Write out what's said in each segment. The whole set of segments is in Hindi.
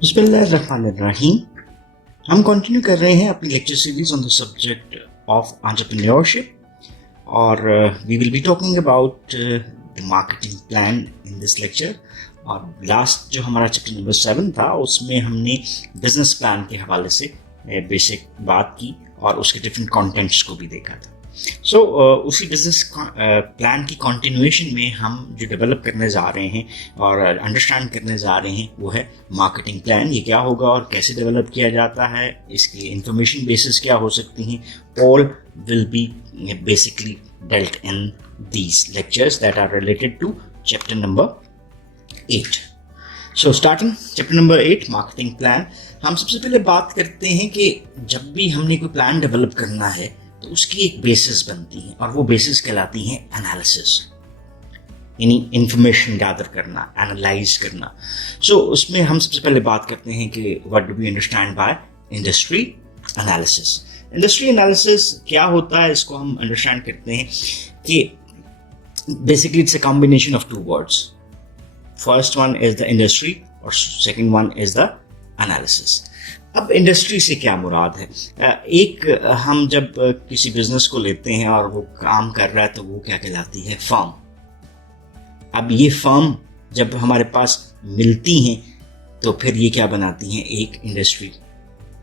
बिस्मिल्लाहिर्रहमानिर्रहीम। हम कंटिन्यू कर रहे हैं अपनी lecture series on the subject of entrepreneurship और we will be talking about the marketing plan in this lecture. और लास्ट जो हमारा चैप्टर नंबर 7 था उसमें हमने बिजनेस प्लान के हवाले से बेसिक बात की और उसके डिफरेंट कंटेंट्स को भी देखा था। उसी बिजनेस प्लान की कंटिन्यूएशन में हम जो डेवलप करने जा रहे हैं और अंडरस्टैंड करने जा रहे हैं वो है मार्केटिंग प्लान। ये क्या होगा और कैसे डेवलप किया जाता है, इसकी इंफॉर्मेशन बेसिस क्या हो सकती हैं, all will be basically dealt in these lectures that are related to chapter number 8। So starting chapter number 8 marketing plan. हम सबसे पहले बात करते हैं कि जब भी हमने कोई प्लान डेवलप करना है तो उसकी एक बेसिस बनती है और वो बेसिस कहलाती है एनालिसिस, यानी इंफॉर्मेशन गैदर करना, एनालाइज करना। उसमें हम सबसे पहले बात करते हैं कि what do we understand by industry analysis. Industry analysis क्या होता है, इसको हम अंडरस्टैंड करते हैं कि basically it's a combination of two words. First one is the industry और second one is the analysis. अब इंडस्ट्री से क्या मुराद है? एक हम जब किसी बिजनेस को लेते हैं और वो काम कर रहा है तो वो क्या कहलाती है? फर्म। अब ये फर्म जब हमारे पास मिलती हैं तो फिर ये क्या बनाती हैं? एक industry.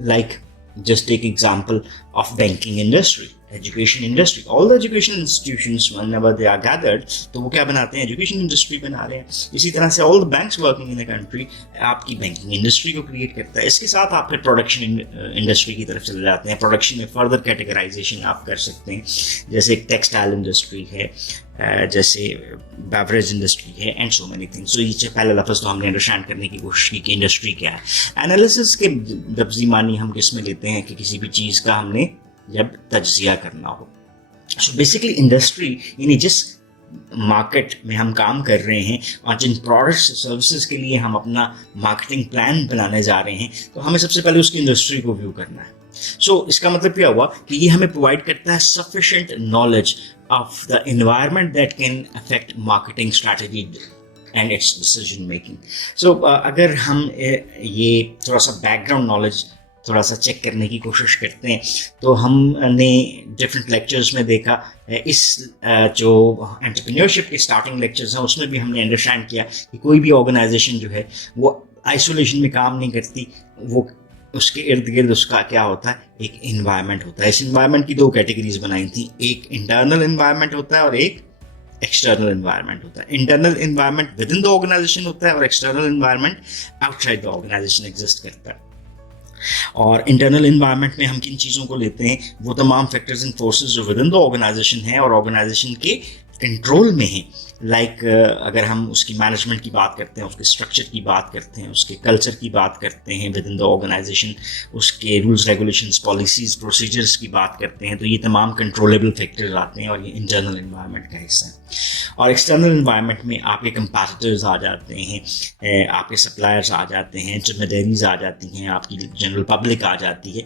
Like just take example of banking industry, education industry. All the educational institutions whenever they are gathered तो वो क्या बनाते हैं? एजुकेशन इंडस्ट्री बना रहे हैं। इसी तरह से all the banks working in the country आपकी बैंकिंग इंडस्ट्री को क्रिएट करता है। इसके साथ आप फिर प्रोडक्शन इंडस्ट्री की तरफ चले जाते हैं। प्रोडक्शन में फर्दर कैटेगराइजेशन आप कर सकते हैं, जैसे एक टेक्सटाइल इंडस्ट्री है, जैसे बेवरेज इंडस्ट्री है एंड सो मेनी थिंग्स। सो ये पहला लफ्ज़ तो हमने अंडरस्टैंड करने की कोशिश की कि इंडस्ट्री क्या है। एनालिसिस के लफ्ज़ी मानी हम किस में लेते हैं कि किसी भी चीज़ का हमने जब तज्जिया करना हो। सो बेसिकली इंडस्ट्री यानी जिस मार्केट में हम काम कर रहे हैं और जिन प्रोडक्ट्स सर्विसेज के लिए हम अपना मार्केटिंग प्लान बनाने जा रहे हैं तो हमें सबसे पहले उसकी इंडस्ट्री को व्यू करना है। इसका मतलब क्या हुआ कि ये हमें प्रोवाइड करता है sufficient knowledge of the environment that can affect marketing strategy and it's decision making. अगर हम ये थोड़ा सा बैकग्राउंड नॉलेज थोड़ा सा चेक करने की कोशिश करते हैं तो हमने डिफरेंट लेक्चर्स में देखा, इस जो एंटरप्रेन्योरशिप के स्टार्टिंग लेक्चर्स हैं उसमें भी हमने अंडरस्टैंड किया कि कोई भी ऑर्गेनाइजेशन जो है वो आइसोलेशन में काम नहीं करती, वो उसके इर्द गिर्द उसका क्या होता है? एक इन्वायरमेंट होता है। इस इन्वायरमेंट की दो कैटेगरीज बनाई थी, एक इंटरनल इन्वायरमेंट होता है और एक एक्सटर्नल इन्वायरमेंट होता है। Internal environment within the organization होता है और external environment outside the organization exist करता है। और इंटरनल इन्वायरमेंट में हम किन चीज़ों को लेते हैं? वो तमाम फैक्टर्स एंड फोर्सेस जो विद इन द ऑर्गेनाइजेशन है और ऑर्गेनाइजेशन के कंट्रोल में है। लाइक अगर हम उसकी मैनेजमेंट की बात करते हैं, उसके स्ट्रक्चर की बात करते हैं, उसके कल्चर की बात करते हैं विद इन द ऑर्गेनाइजेशन, उसके रूल्स रेगुलेशंस पॉलिसीज प्रोसीजर्स की बात करते हैं, तो ये तमाम कंट्रोलेबल फैक्टर्स आते हैं और ये इंटरनल इन्वायरमेंट का हिस्सा है। और एक्सटर्नल इन्वायरमेंट में आपके कंपैटिटर्स आ जाते हैं, आपके सप्लायर्स आ जाते हैं, जिम्मेदारीज आ जाती हैं, आपकी जनरल पब्लिक आ जाती है।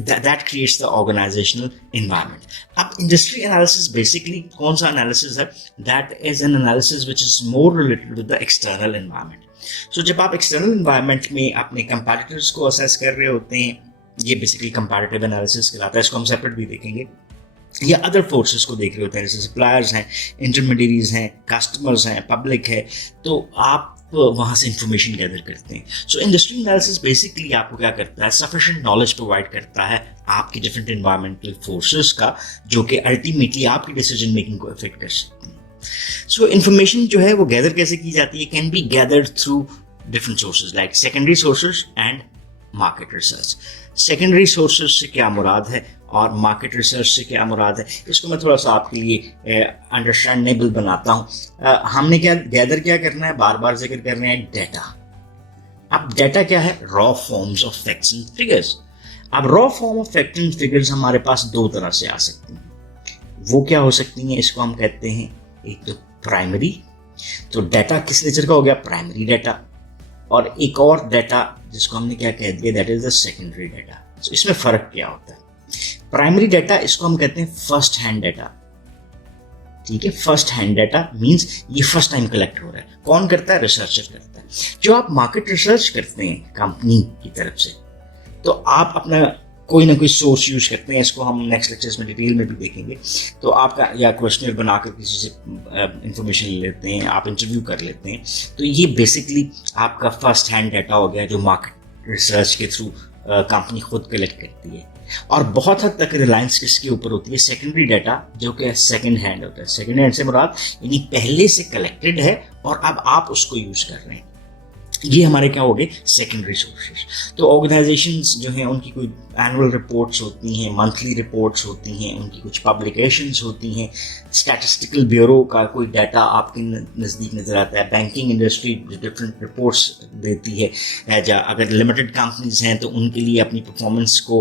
That creates the organizational environment. अब इंडस्ट्री एनालिसिस बेसिकली कौन सा एनालिसिस है? That is an analysis which is more related with the external environment. जब आप external environment में अपने competitors को assess कर रहे होते हैं, ये basically comparative analysis कहलाता है, इसको हम separate भी देखेंगे, या other forces को देख रहे होते हैं, जैसे suppliers हैं, intermediaries हैं, customers हैं, public है, तो आप वहाँ से इंफॉर्मेशन गैदर करते हैं। इंडस्ट्री एनालिसिस बेसिकली आपको क्या करता है? सफिशिएंट नॉलेज प्रोवाइड करता है आपकी डिफरेंट एनवायरमेंटल फोर्सेस का, जो कि अल्टीमेटली आपकी डिसीजन मेकिंग को अफेक्ट कर सकते हैं। इंफॉर्मेशन जो है वो गैदर कैसे की जाती है? Can be gathered through different sources like secondary sources and market research. Secondary sources से क्या मुराद है और मार्केट रिसर्च से क्या मुराद है, इसको मैं थोड़ा सा आपके लिए अंडरस्टैंडेबल बनाता हूँ। हमने क्या गैदर क्या करना है? बार बार जिक्र कर रहे हैं डेटा। अब डेटा क्या है? Raw forms of facts and figures. अब raw form of facts and figures हमारे पास दो तरह से आ सकती हैं। वो क्या हो सकती हैं? इसको हम कहते हैं एक तो प्राइमरी, तो डेटा किस नेचर का हो गया? Primary data. और एक और डेटा जिसको हमने क्या कह दिया? That is the secondary data. इसमें फर्क क्या होता है? प्राइमरी डेटा इसको हम कहते हैं फर्स्ट हैंड डेटा, ठीक है, फर्स्ट हैंड डाटा मींस ये फर्स्ट टाइम कलेक्ट हो रहा है। कौन करता है? रिसर्चर करता है। जो आप मार्केट रिसर्च करते हैं कंपनी की तरफ से, तो आप अपना कोई ना कोई सोर्स यूज करते हैं, इसको हम नेक्स्ट लेक्चर्स में डिटेल में भी देखेंगे। तो आपका या क्वेश्चनर बनाकर किसी से इंफॉर्मेशन ले लेते हैं, आप इंटरव्यू कर लेते हैं, तो ये बेसिकली आपका फर्स्ट हैंड डाटा हो गया जो मार्केट रिसर्च के थ्रू कंपनी खुद कलेक्ट करती है। और बहुत हद तक रिलायंस किसके ऊपर होती है? सेकेंडरी डाटा, जो कि सेकंड हैंड होता है। सेकंड हैंड से मुराद यानी पहले से कलेक्टेड है और अब आप उसको यूज कर रहे हैं, ये हमारे क्या हो गए? Secondary sources. तो ऑर्गेनाइजेशंस जो हैं उनकी कोई एनुअल रिपोर्ट्स होती हैं, मंथली रिपोर्ट्स होती हैं, उनकी कुछ पब्लिकेशंस होती हैं, स्टैटिस्टिकल ब्यूरो का कोई डाटा आपके नज़दीक नज़र आता है, बैंकिंग इंडस्ट्री डिफरेंट रिपोर्ट्स देती है, अगर लिमिटेड कंपनीज हैं तो उनके लिए अपनी परफॉर्मेंस को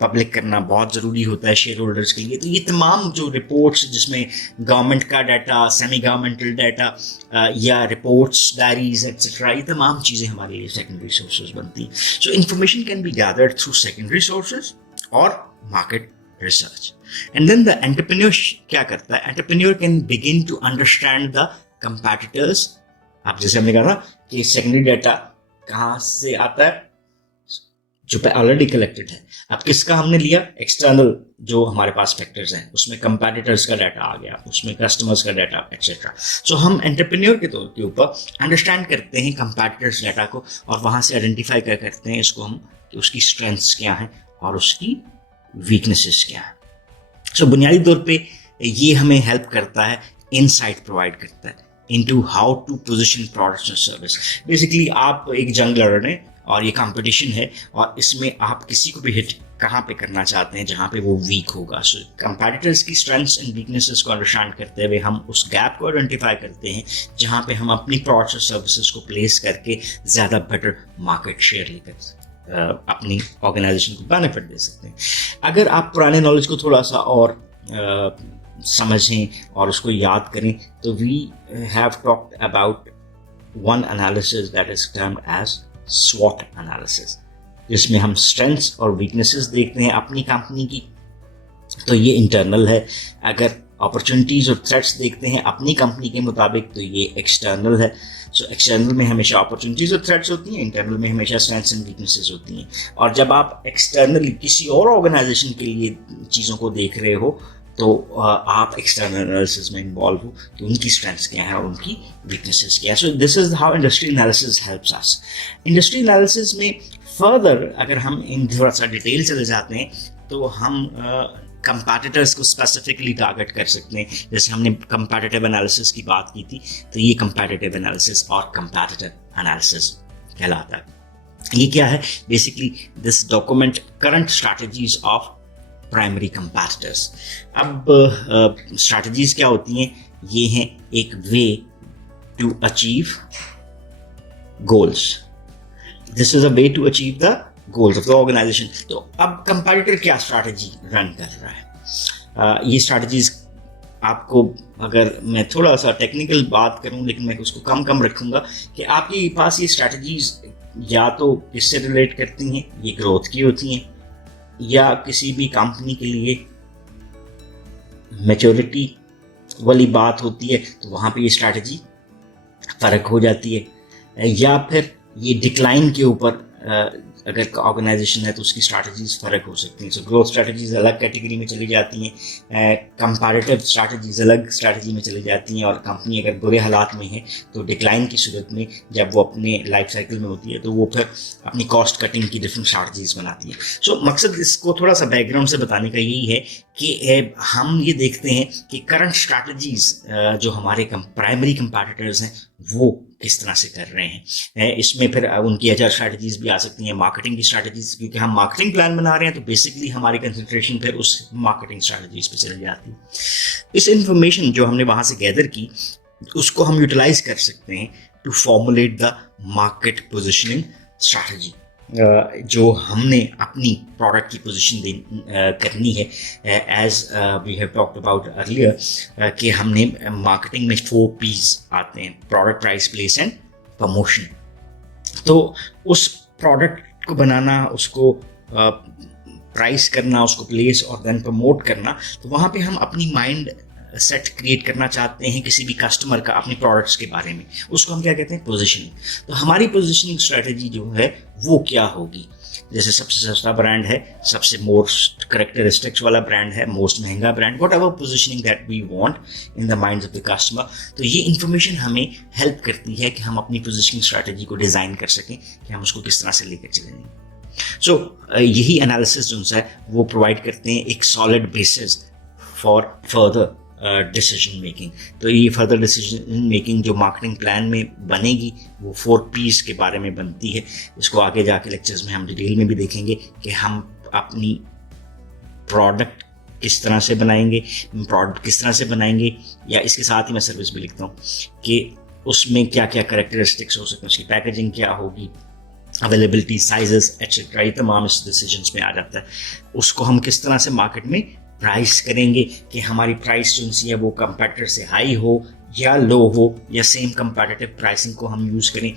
पब्लिक करना बहुत ज़रूरी होता है शेयर होल्डर्स के लिए। तो ये तमाम जो रिपोर्ट्स जिसमें गवर्नमेंट का डाटा, सेमी गवर्नमेंटल डाटा या रिपोर्ट्स, डायरीज एक्सेट्रा, ये तमाम चीज़ें हमारे लिए सेकेंडरी सोर्सेज बनती हैं। So information can be gathered through secondary sources और market research. And then the entrepreneur क्या करता है? Entrepreneur can begin to understand the competitors. आप जैसे हमने कहा ना कि सेकेंडरी डाटा कहाँ से आता है? जो ऑलरेडी कलेक्टेड है। अब किसका हमने लिया? एक्सटर्नल जो हमारे पास फैक्टर्स हैं, उसमें कंपैटिटर्स का डाटा आ गया, उसमें कस्टमर्स का डाटा एक्सेट्रा। सो हम एंटरप्रेन्योर के तौर के ऊपर अंडरस्टैंड करते हैं कंपैटिटर्स डाटा को और वहां से आइडेंटिफाई क्या करते हैं इसको हम कि उसकी स्ट्रेंथ्स क्या हैं और उसकी वीकनेसेस क्या है। सो बुनियादी तौर पे ये हमें हेल्प करता है, इनसाइट प्रोवाइड करता है into how to position products and service. Basically आप एक जंग लड़ रहे हैं और ये कंपटीशन है और इसमें आप किसी को भी हिट कहाँ पे करना चाहते हैं जहाँ पे वो वीक होगा। सो कंपैटिटर्स की स्ट्रेंथ्स एंड वीकनेसेस को अंडरस्टैंड करते हुए हम उस गैप को आइडेंटिफाई करते हैं जहाँ पे हम अपनी प्रोडक्ट्स और सर्विसेज को प्लेस करके ज़्यादा बेटर मार्केट शेयर लेकर अपनी ऑर्गेनाइजेशन को बेनिफिट दे सकते हैं। अगर आप पुराने नॉलेज को थोड़ा सा और समझें और उसको याद करें तो we have talked about one analysis that is termed as SWOT analysis, जिसमें हम स्ट्रेंथ्स और वीकनेसेस देखते हैं अपनी कंपनी की, तो ये इंटरनल है। अगर अपॉर्चुनिटीज और थ्रेट्स देखते हैं अपनी कंपनी के मुताबिक तो ये एक्सटर्नल है। सो एक्सटर्नल में हमेशा अपॉर्चुनिटीज और थ्रेट्स होती हैं, इंटरनल में हमेशा स्ट्रेंथ्स एंड वीकनेसेस होती हैं। और जब आप एक्सटर्नली किसी और ऑर्गेनाइजेशन के लिए चीज़ों को देख रहे हो तो आप एक्सटर्नल एनालिसिस में इन्वॉल्व हो कि उनकी स्ट्रेंथ्स क्या है और उनकी वीकनेसेस क्या है। So this is how industry analysis helps us. Industry analysis में फर्दर अगर हम इन थोड़ा सा डिटेल चले जाते हैं तो हम कंपैटिटर्स को स्पेसिफिकली टारगेट कर सकते हैं। जैसे हमने कंपैटिटिव एनालिसिस की बात की थी, तो ये कंपैटिटिव एनालिसिस और कंपैटिटिव एनालिसिस कहलाता है। ये क्या है? Basically this document current strategies of primary competitors. अब स्ट्रैटेजीज क्या होती हैं? ये हैं एक way to achieve goals. This is a way to achieve the goals of the organization. तो अब कंपैटिटर क्या स्ट्रैटेजी रन कर रहा है? ये स्ट्रैटेजीज आपको, अगर मैं थोड़ा सा टेक्निकल बात करूं लेकिन मैं उसको कम रखूंगा, कि आपके पास ये स्ट्रैटेजीज या तो किससे रिलेट करती हैं, ये ग्रोथ की होती हैं, या किसी भी कंपनी के लिए मैच्योरिटी वाली बात होती है तो वहाँ पे ये स्ट्रैटेजी फ़र्क हो जाती है, या फिर ये डिक्लाइन के ऊपर अगर ऑर्गेनाइजेशन है तो उसकी स्ट्रैटेजीज फ़र्क हो सकती हैं। सो ग्रोथ स्ट्रैटेजीज अलग कैटेगरी में चली जाती हैं, कंपैरेटिव स्ट्रैटेजीज अलग स्ट्रैटेजी में चली जाती हैं, और कंपनी अगर बुरे हालात में है तो डिक्लाइन की सूरत में जब वो अपने लाइफ साइकिल में होती है तो वो फिर अपनी कॉस्ट कटिंग की डिफरेंट स्ट्रैटेजीज बनाती है। सो मकसद इसको थोड़ा सा बैकग्राउंड से बताने का यही है कि हम ये देखते हैं कि करंट स्ट्रैटेजीज जो हमारे प्राइमरी कंपैटिटर्स हैं वो किस तरह से कर रहे हैं। इसमें फिर उनकी एचआर स्ट्रैटेजीज भी आ सकती हैं, मार्केटिंग की स्ट्रैटेजीज, क्योंकि हम मार्केटिंग प्लान बना रहे हैं तो बेसिकली हमारी कंसंट्रेशन फिर उस मार्केटिंग स्ट्रैटेजीज पे चली जाती है। इस इंफॉर्मेशन जो हमने वहाँ से गैदर की उसको हम यूटिलाइज कर सकते हैं to formulate the market positioning strategy. जो हमने अपनी प्रोडक्ट की पोजीशन करनी है, as we have talked about earlier, कि हमने मार्केटिंग में 4 P's आते हैं, product, price, place and promotion. तो उस प्रोडक्ट को बनाना, उसको प्राइस करना, उसको प्लेस और देन प्रमोट करना, तो वहाँ पे हम अपनी माइंड सेट क्रिएट करना चाहते हैं किसी भी कस्टमर का अपने प्रोडक्ट्स के बारे में, उसको हम क्या कहते हैं, पोजीशनिंग। तो हमारी पोजीशनिंग स्ट्रेटजी जो है वो क्या होगी? जैसे सबसे सस्ता ब्रांड है, सबसे मोस्ट करेक्टरिस्टिक्स वाला ब्रांड है, मोस्ट महंगा brand, whatever positioning that we want in the minds of the customer. तो ये इन्फॉर्मेशन हमें हेल्प करती है कि हम अपनी पोजिशनिंग स्ट्रैटेजी को डिज़ाइन कर सकें कि हम उसको किस तरह से लेकर चलेंगे। सो यही एनालिसिस जो है वो प्रोवाइड करते हैं एक solid basis for further decision making. तो ये फर्दर डिसीजन मेकिंग जो मार्केटिंग प्लान में बनेगी वो 4 P's के बारे में बनती है। इसको आगे जाके लेक्चर्स में हम डिटेल में भी देखेंगे कि हम अपनी प्रोडक्ट किस तरह से बनाएंगे, प्रोडक्ट किस तरह से बनाएंगे, या इसके साथ ही मैं सर्विस भी लिखता हूँ कि उसमें क्या क्या कैरेक्टरिस्टिक्स हो सकते हैं, उसकी पैकेजिंग क्या होगी, अवेलेबिलिटी, साइजेस एटसेट्रा, ये तमाम इस डिसीजंस में आ जाता है। उसको हम किस तरह से मार्केट में प्राइस करेंगे कि हमारी प्राइस जो है वो कंपैटिटर से हाई हो या लो हो, या सेम कंपैटिटिव प्राइसिंग को हम यूज़ करें।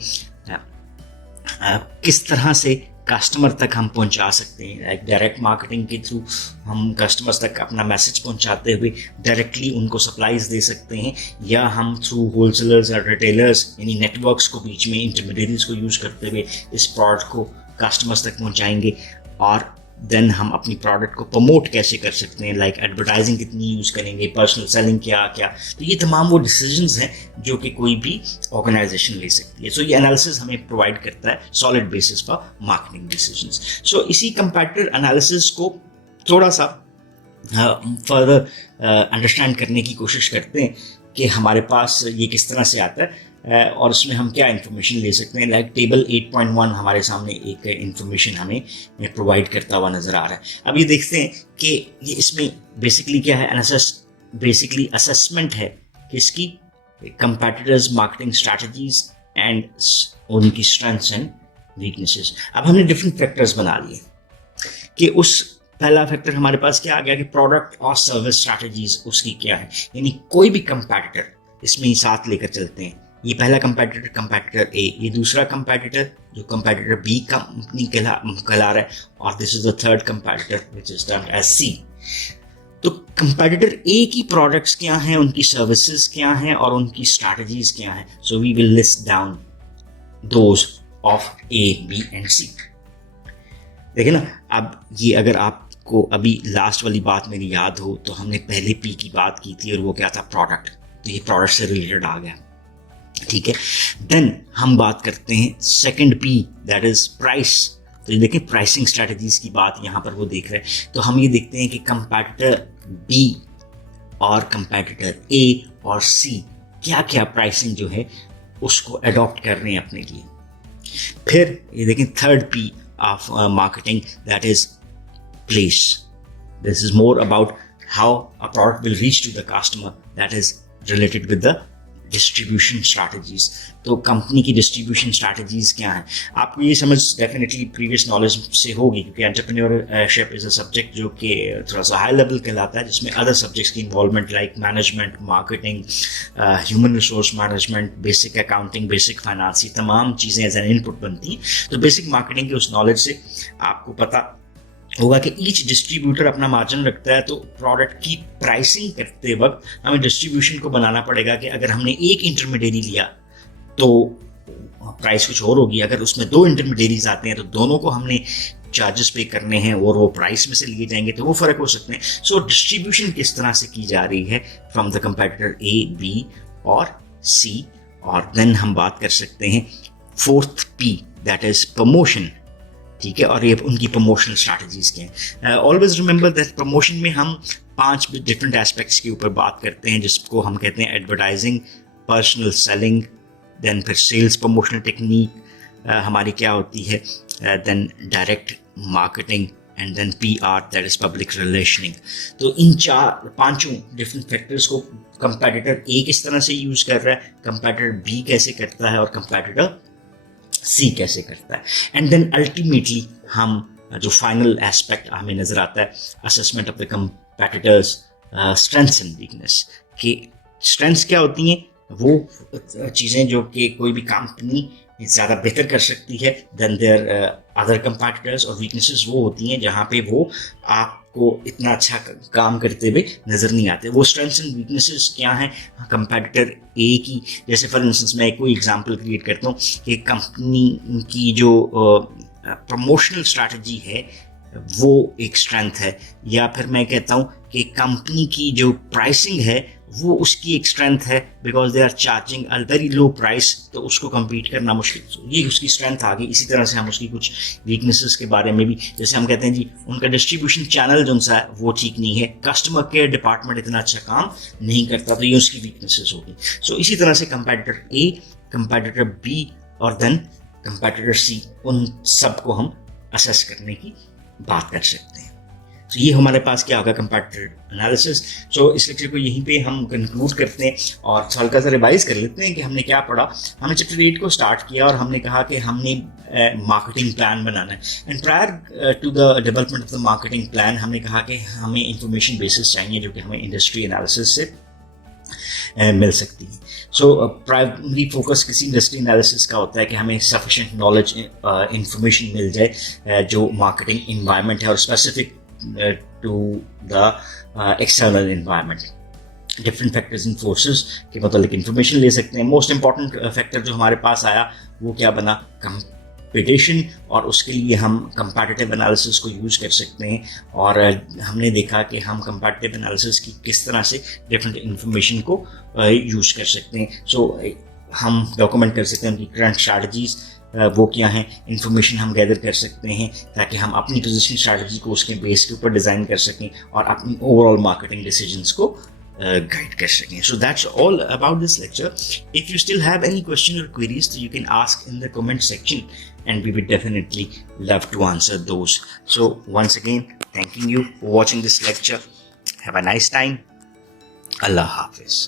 किस तरह से कस्टमर तक हम पहुंचा सकते हैं, लाइक डायरेक्ट मार्केटिंग के थ्रू हम कस्टमर्स तक अपना मैसेज पहुंचाते हुए डायरेक्टली उनको सप्लाईज दे सकते हैं, या हम थ्रू होलसेलर्स और रिटेलर्स यानी नेटवर्क्स को बीच में इंटरमीडिएट्स को यूज़ करते हुए इस प्रोडक्ट को कस्टमर्स तक पहुंचाएंगे। और देन हम अपनी प्रोडक्ट को प्रमोट कैसे कर सकते हैं, लाइक एडवर्टाइजिंग कितनी यूज़ करेंगे, पर्सनल सेलिंग क्या क्या। तो ये तमाम वो डिसीजंस हैं जो कि कोई भी ऑर्गेनाइजेशन ले सकती है। सो ये एनालिसिस हमें प्रोवाइड करता है solid basis for marketing decisions. So इसी कंपैटिटर एनालिसिस को थोड़ा सा फर्दर अंडरस्टैंड करने की कोशिश करते हैं कि हमारे पास ये किस तरह से आता है और इसमें हम क्या इन्फॉर्मेशन ले सकते हैं। लाइक टेबल 8.1 हमारे सामने एक इन्फॉर्मेशन हमें प्रोवाइड करता हुआ नज़र आ रहा है। अब ये देखते हैं कि ये इसमें बेसिकली क्या है, बेसिकली असेसमेंट है किसकी, कंपैटिटर्स मार्केटिंग स्ट्रैटेजीज एंड उनकी स्ट्रेंथ्स एंड वीकनेसेस। अब हमने डिफरेंट फैक्टर्स बना लिए कि उस पहला फैक्टर हमारे पास क्या आ गया कि प्रोडक्ट और सर्विस स्ट्रैटेजीज उसकी क्या है, यानी कोई भी कंपैटिटर इसमें ही साथ लेकर चलते हैं। ये पहला कंपैटिटर ए, ये दूसरा कंपैटिटर जो कंपैटिटर बी कंपनी कहला रहा है, और this is the third competitor which is termed as C. तो कंपैटिटर ए की प्रोडक्ट्स क्या हैं, उनकी सर्विसेज क्या हैं और उनकी स्ट्रैटेजीज क्या हैं। So we will list down those of A, B and C. देखिए ना, अब ये अगर आपको अभी लास्ट वाली बात मेरी याद हो तो हमने पहले पी की बात की थी और वो क्या था, प्रोडक्ट। तो ये प्रोडक्ट से रिलेटेड आ गया, ठीक है। देन हम बात करते हैं second P, that is price. तो ये देखें प्राइसिंग स्ट्रैटेजीज की बात यहाँ पर वो देख रहे हैं। तो हम ये देखते हैं कि कंपैटिटर बी और कंपैटिटर ए और सी क्या क्या प्राइसिंग जो है उसको अडॉप्ट कर रहे हैं अपने लिए। फिर ये देखें third P of marketing, that is place. This is more about how a product will reach to the customer, that is related with the distribution strategies. तो कंपनी की डिस्ट्रीब्यूशन स्ट्रैटेजीज क्या हैं, आपको ये समझ डेफिनेटली प्रीवियस नॉलेज से होगी, क्योंकि एंटरप्रेन्योरशिप इज अ सब्जेक्ट जो कि थोड़ा सा हाई लेवल कहलाता है, जिसमें अदर सब्जेक्ट्स की involvement like management, marketing, human resource management, basic accounting, basic finance, ये तमाम चीज़ें एज एन इनपुट बनती हैं। तो बेसिक मार्केटिंग के उस नॉलेज से आपको पता होगा कि ईच डिस्ट्रीब्यूटर अपना मार्जिन रखता है। तो प्रोडक्ट की प्राइसिंग करते वक्त हमें डिस्ट्रीब्यूशन को बनाना पड़ेगा कि अगर हमने एक इंटरमीडिएरी लिया तो प्राइस कुछ और होगी, अगर उसमें 2 इंटरमीडिएरीज आते हैं तो दोनों को हमने चार्जेस पे करने हैं और वो प्राइस में से लिए जाएंगे, तो वो फ़र्क हो सकते हैं। सो डिस्ट्रीब्यूशन किस तरह से की जा रही है फ्रॉम द कंपैटिटर ए, बी और सी। और देन हम बात कर सकते हैं fourth P, that is promotion, ठीक है। और ये उनकी प्रमोशनल स्ट्रैटेजीज के हैं। ऑलवेज रिमेंबर दैट प्रमोशन में हम 5 डिफरेंट एस्पेक्ट्स के ऊपर बात करते हैं, जिसको हम कहते हैं एडवर्टाइजिंग, पर्सनल सेलिंग, देन फिर सेल्स प्रमोशनल टेक्निक हमारी क्या होती है, then direct marketing and then PR, that is public relationing. तो इन 5 डिफरेंट फैक्टर्स को कंपैटिटर ए किस तरह से यूज कर रहा है, कंपैटिटर बी कैसे करता है और कंपैटिटर सी कैसे करता है। एंड देन अल्टीमेटली हम जो फाइनल एस्पेक्ट हमें नजर आता है, assessment of the competitors strengths and weakness. कि स्ट्रेंथ्स क्या होती हैं, वो चीज़ें जो कि कोई भी कंपनी ज़्यादा बेहतर कर सकती है देन देयर अदर कंपैटिटर्स, और वीकनेसेस वो होती हैं जहाँ पे वो को इतना अच्छा काम करते हुए नज़र नहीं आते। वो स्ट्रेंथ्स एंड वीकनेसेस क्या हैं कंपेटिटर ए की, जैसे फॉर इंस्टेंस मैं कोई एग्जांपल क्रिएट करता हूँ कि कंपनी की जो प्रमोशनल स्ट्रैटेजी है वो एक स्ट्रेंथ है, या फिर मैं कहता हूँ कि कंपनी की जो प्राइसिंग है वो उसकी एक स्ट्रेंथ है, because they are charging a very low price, तो उसको compete करना मुश्किल, ये उसकी स्ट्रेंथ आ गई। इसी तरह से हम उसकी कुछ वीकनेसेस के बारे में भी, जैसे हम कहते हैं जी उनका डिस्ट्रीब्यूशन चैनल जो सा है वो ठीक नहीं है, कस्टमर केयर डिपार्टमेंट इतना अच्छा काम नहीं करता, तो ये उसकी वीकनेसेस होगी। सो इसी तरह से कंपेटिटर ए, कंपेटिटर बी और देन कंपेटिटर सी, उन सब को हम असेस करने की बात कर सकते हैं। तो ये हमारे पास क्या होगा, कंपैटिटिव एनालिसिस। सो इस लेक्चर को यहीं पे हम कंक्लूड करते हैं और हल्का सा रिवाइज कर लेते हैं कि हमने क्या पढ़ा। हमने चैप्टर 8 को स्टार्ट किया और हमने कहा कि हमने मार्केटिंग प्लान बनाना है, and prior to the development of the marketing plan हमने कहा कि हमें इंफॉर्मेशन बेसिस चाहिए जो कि हमें इंडस्ट्री एनालिसिस से मिल सकती है। सो प्राइमरी फोकस किसी इंडस्ट्री एनालिसिस का होता है कि हमें सफिशिएंट नॉलेज इंफॉर्मेशन मिल जाए जो मार्केटिंग इन्वायरमेंट है और specific to the external environment. Different factors and forces के मतलब इंफॉर्मेशन ले सकते हैं। मोस्ट इंपॉर्टेंट फैक्टर जो हमारे पास आया वो क्या बना, कंपटीशन, और उसके लिए हम कंपैटिटिव एनालिसिस को यूज़ कर सकते हैं। और हमने देखा कि हम कंपैटिटिव एनालिसिस की किस तरह से डिफरेंट इंफॉर्मेशन को यूज़ कर सकते हैं। सो हम डॉक्यूमेंट कर सकते हैं उनकी करंट स्ट्रैटेजीज वो क्या हैं, इंफॉर्मेशन हम गैदर कर सकते हैं ताकि हम अपनी पोजीशन स्ट्रैटेजी को उसके बेस के ऊपर डिज़ाइन कर सकें और अपनी ओवरऑल मार्केटिंग डिसीजंस को guide कर सकें. So that's all about this lecture. If you still have any question or queries, so you can ask in the comment section and we would definitely love to answer those. So once again, thanking you for watching this lecture. Have a nice time. Allah Hafiz.